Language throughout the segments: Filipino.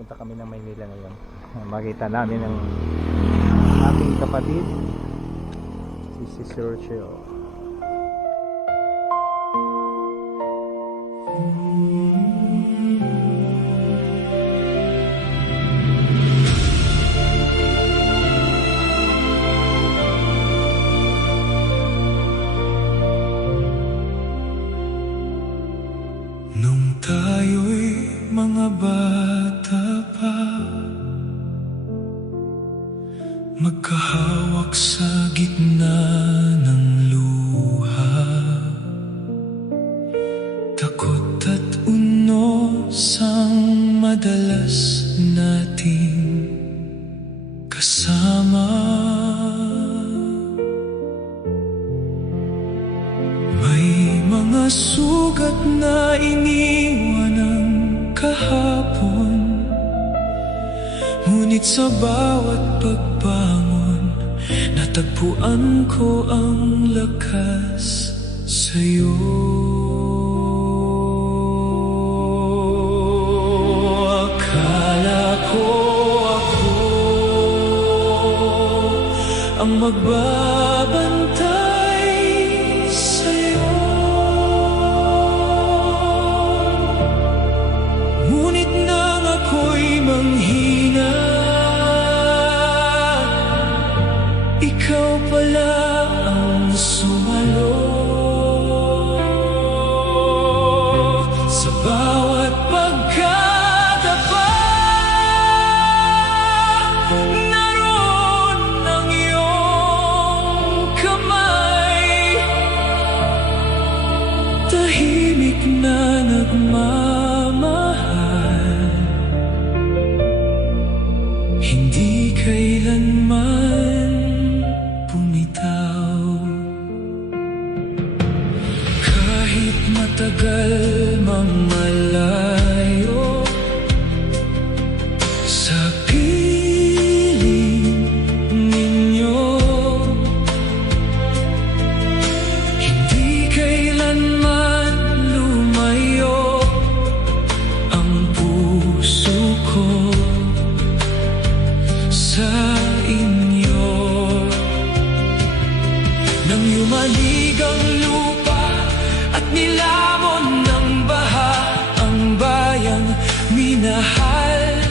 pupunta kami ng Maynila ngayon. Makita namin ang ating kapatid, si Sergio. Nung tayo'y mga bata pa, magkahawak sa gitna ng luha, takot at unos ang madalas nating kasama. May mga sugat na iniwan ng kahapon, ngunit sa bawat pagbangon, natagpuan ko ang lakas sa'yo. Akala ko ako ang magbabantay sa'yo, ngunit nang ako'y manghina, ikaw pala ang sumalo. Sa bawat pagkadapa, naroon ang iyong kamay, tahimik na nagmamahal, hindi kailanman bumitaw. Kahit matagal mang malayo sa piling ninyo, hindi kailanman lumayo ang puso ko sa inyo. Nang yumanig ang lupa at nilamon ng baha ang bayang minahal,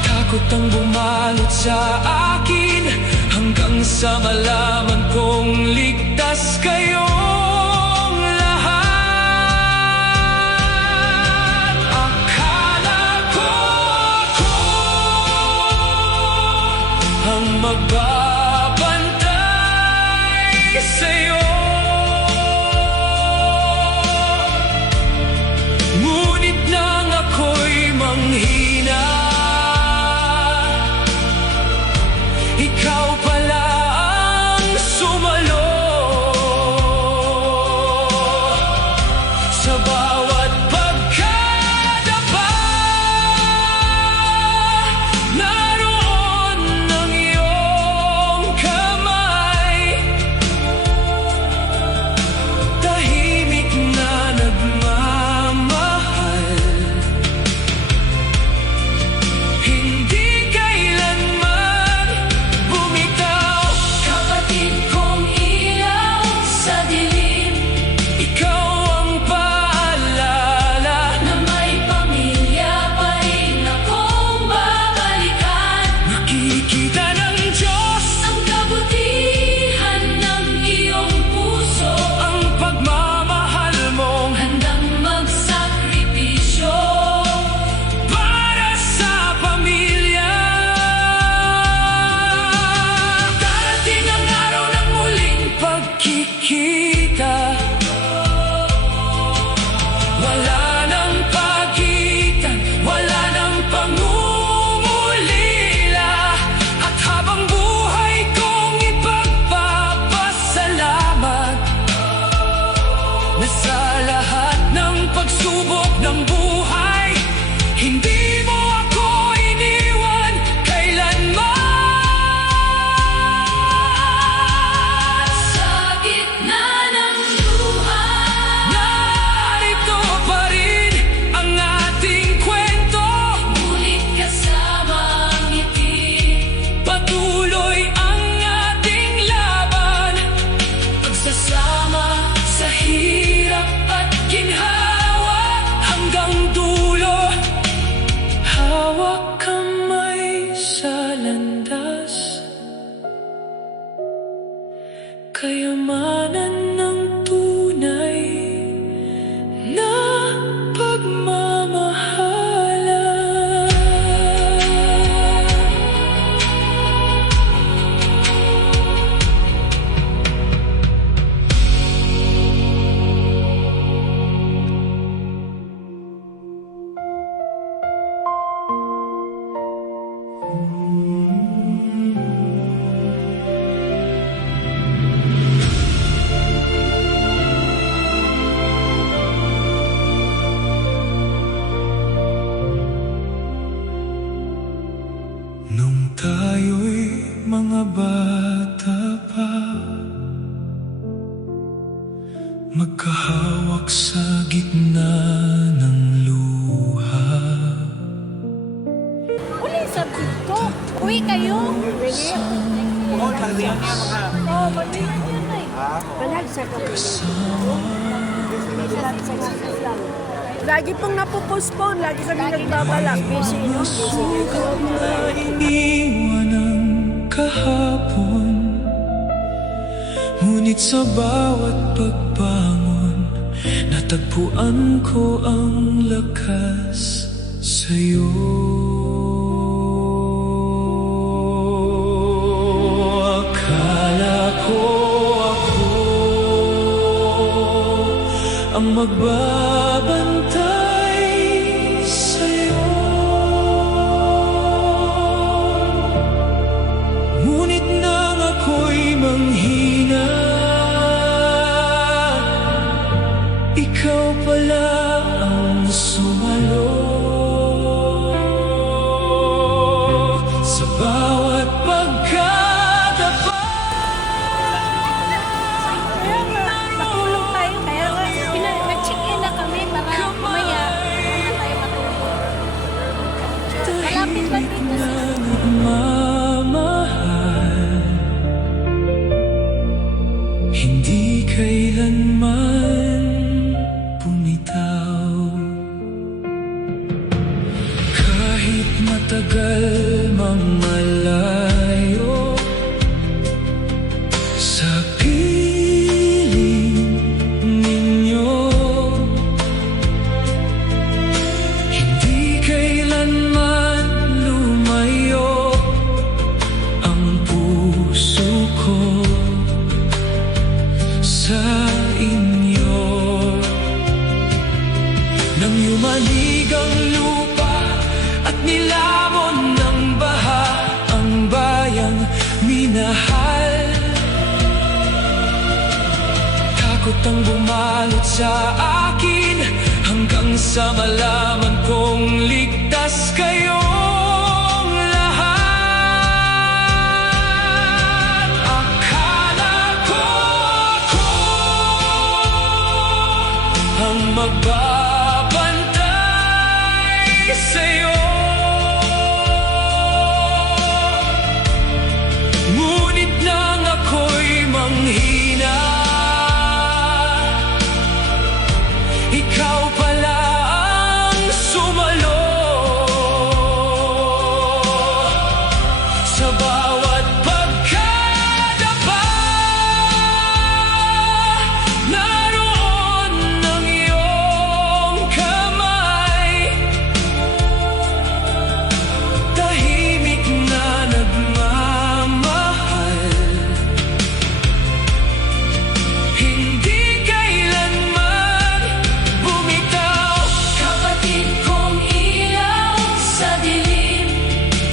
takot ang bumalot sa akin hanggang sa malaman kong ligtas kayong lahat. Akala ko ako ang magbabantay sa'yo, ngunit nang ako'y manghina, ikaw pala ang sumalo. mga bata pa, magkahawak sa gitna ng luha. Uli sa dito. Uwi kayo. Oh, magdiyan yan ay. Panagsa ka. Lagi pong napupospone, lagi kami nagbabalak. Busy, no? Iniwan ang kahapon, ngunit sa bawat pagbangon, natagpuan ko ang lakas sa'yo. Akala ko ako ang magbabantay sa'yo, ngunit nang ako'y manghina, ikaw pala ang sumalo. Sa bawat pagkadapa, Kaya nga, natulog tayo. Kaya nga, nag-check-in na kami para mamaya. Hindi tayo matulog. Malapit lang dito sa nagmamahal, hindi kailanman bumitaw. Kahit matagal mang malayo sa piling ninyo, hindi kailanman lumayo ang puso ko sa inyo. Nang yumanig ang lupa at nilamon ng baha ang bayang minahal, takot ang bumalot sa akin hanggang sa malaman kong ligtas kayong lahat. Akala ko ako ang magbabantay sa'yo, ngunit nang ako'y manghina, ikaw pala ang sumalo. Sa bawat pagkadapa, naroon ang iyong kamay, tahimik na nagmamahal, hindi kailanman bumitaw. Kapatid kong ilaw sa dilim,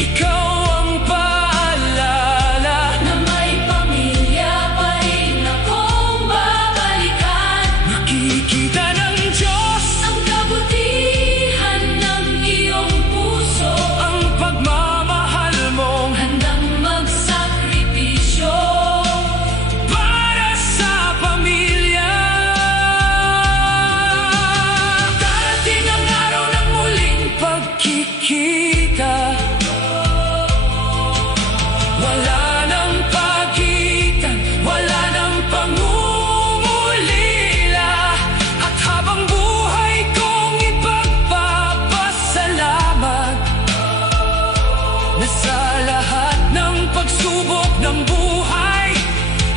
ikaw ang paalala na may pamilya pa rin akong babalikan. Nakikita ng Diyos ang kabutihan ng iyong puso, ang pagmamahal mong handang magsakripisyo para sa pamilya. Darating ang araw ng muling pagkikita, wala nang pagitan, wala nang pangungulila, at habang buhay kong ipagpapasalamat na sa lahat ng pagsubok ng buhay,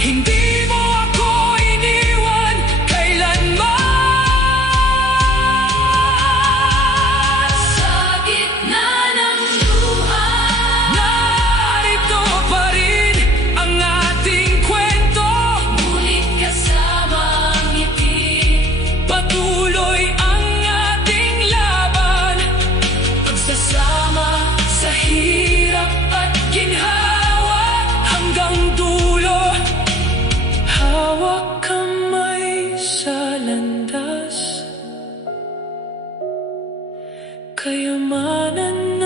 hindi mo ako iniwan kailanman. Sa gitna ng luha, narito pa rin ang ating kwento, ngunit kasama ang ngiti. Patuloy ang ating laban, pagsasama sa hirap at ginhawa hanggang dulo. Hawak kamay sa landas, kayamanan